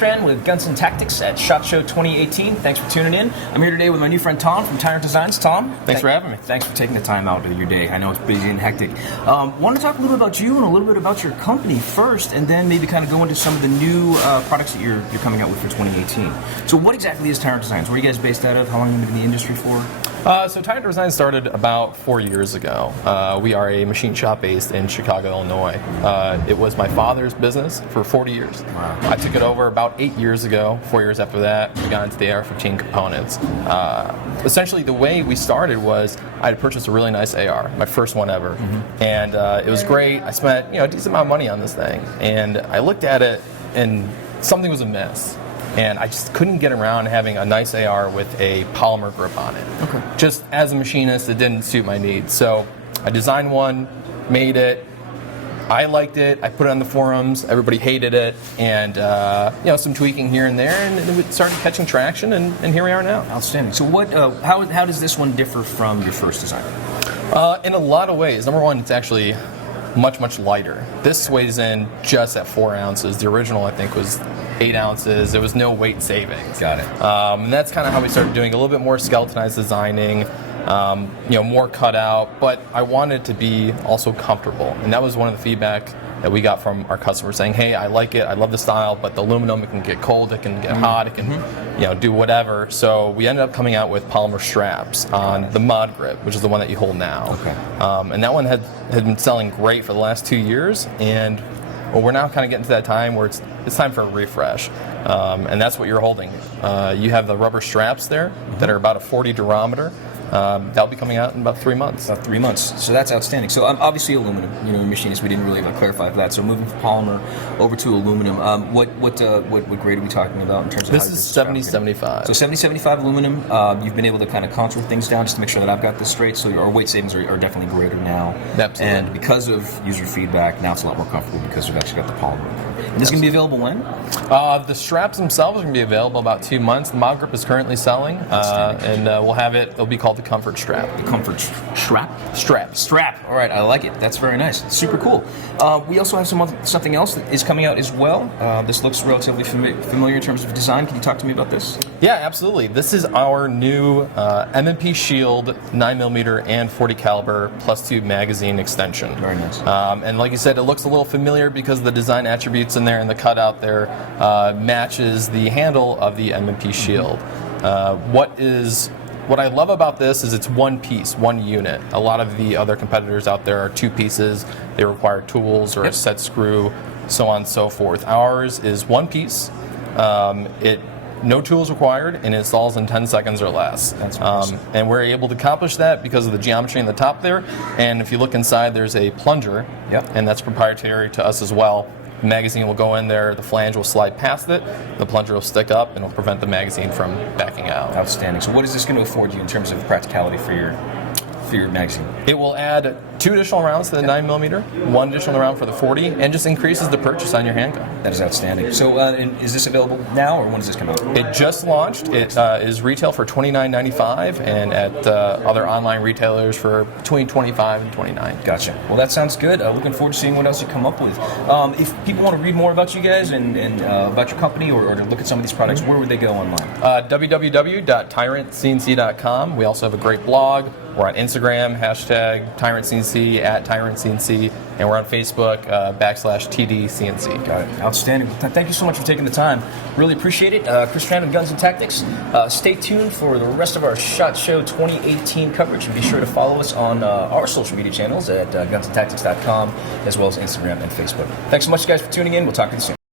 Strand with Guns and Tactics at SHOT Show 2018. Thanks for tuning in. I'm here today with my new friend Tom from Tyrant Designs. Tom, thanks for having me. Thanks for taking the time out of your day. I know it's busy and hectic. Want to talk a little bit about you and a little bit about your company first, and then maybe kind of go into some of the new products that you're coming out with for 2018. So what exactly is Tyrant Designs? Where are you guys based out of? How long have you been in the industry for? So Tyrant Designs started about 4 years ago. We are a machine shop based in Chicago, Illinois. It was my father's business for 40 years. Wow. I took it over about 8 years ago. 4 years after that, we got into the AR-15 components. Essentially, the way we started was I had purchased a really nice AR, my first one ever, and it was great. I spent a decent amount of money on this thing, and I looked at it, and something was amiss. And I just couldn't get around having a nice AR with a polymer grip on it. Okay. Just as a machinist, it didn't suit my needs. So I designed one, made it. I liked it. I put it on the forums. Everybody hated it, and some tweaking here and there, and it started catching traction. And here we are now. Outstanding. So what? How does this one differ from your first design? In a lot of ways. Number one, it's actually much lighter. This weighs in just at 4 ounces. The original, I think, was 8 ounces. There was no weight savings. Got it. And that's kind of how we started doing a little bit more skeletonized designing, more cut out, but I wanted it to be also comfortable. And that was one of the feedback that we got from our customers saying, hey, I like it, I love the style, but the aluminum, it can get cold, it can get hot, it can do whatever. So we ended up coming out with polymer straps on the mod grip, which is the one that you hold now. Okay. And that one had been selling great for the last 2 years, and we're now kind of getting to that time where it's time for a refresh, and that's what you're holding. You have the rubber straps there that are about a 40 durometer. That'll be coming out in about 3 months. About 3 months. So that's outstanding. So obviously aluminum. Machinists, we didn't really clarify for that. So moving from polymer over to aluminum. What grade are we talking about in terms of? This is 70-75. So 70-75 aluminum. You've been able to kind of contour things down just to make sure that I've got this straight. So our weight savings are definitely greater now. Absolutely. And because of user feedback, now it's a lot more comfortable because we've actually got the polymer. And this is going to be available when? The straps themselves are going to be available about 2 months. The mod grip is currently selling, and we'll have it. It'll be called the Comfort Strap. The Comfort Strap? Strap. All right, I like it. That's very nice. Super cool. We also have something else that is coming out as well. This looks relatively familiar in terms of design. Can you talk to me about this? Yeah, absolutely. This is our new M&P Shield 9mm and 40 caliber +2 magazine extension. Very nice. And like you said, it looks a little familiar because the design attributes in there and the cutout there matches the handle of the M&P Shield. What I love about this is it's one piece, one unit. A lot of the other competitors out there are 2 pieces. They require tools or a set screw, so on and so forth. Ours is 1 piece. No tools required, and it installs in 10 seconds or less. That's awesome. And we're able to accomplish that because of the geometry in the top there. And if you look inside, there's a plunger, and that's proprietary to us as well. The magazine will go in there, the flange will slide past it, the plunger will stick up, and it'll prevent the magazine from backing out. Outstanding. So what is this going to afford you in terms of practicality for your magazine? It will add 2 additional rounds to the 9mm, 1 additional round for the 40, and just increases the purchase on your handgun. That is outstanding. So and is this available now, or when does this come out? It just launched. It is retail for $29.95, and at other online retailers for between $25 and $29. Gotcha. Well, that sounds good. Looking forward to seeing what else you come up with. If people want to read more about you guys and about your company, or to look at some of these products, where would they go online? www.tyrantcnc.com. We also have a great blog. We're on Instagram, #Tyrant CNC, @Tyrant CNC, and we're on Facebook, /TDCNC. Got it. Outstanding. Thank you so much for taking the time. Really appreciate it. Chris Strand of Guns and Tactics. Stay tuned for the rest of our SHOT Show 2018 coverage, and be sure to follow us on our social media channels at gunsandtactics.com, as well as Instagram and Facebook. Thanks so much, guys, for tuning in. We'll talk to you soon.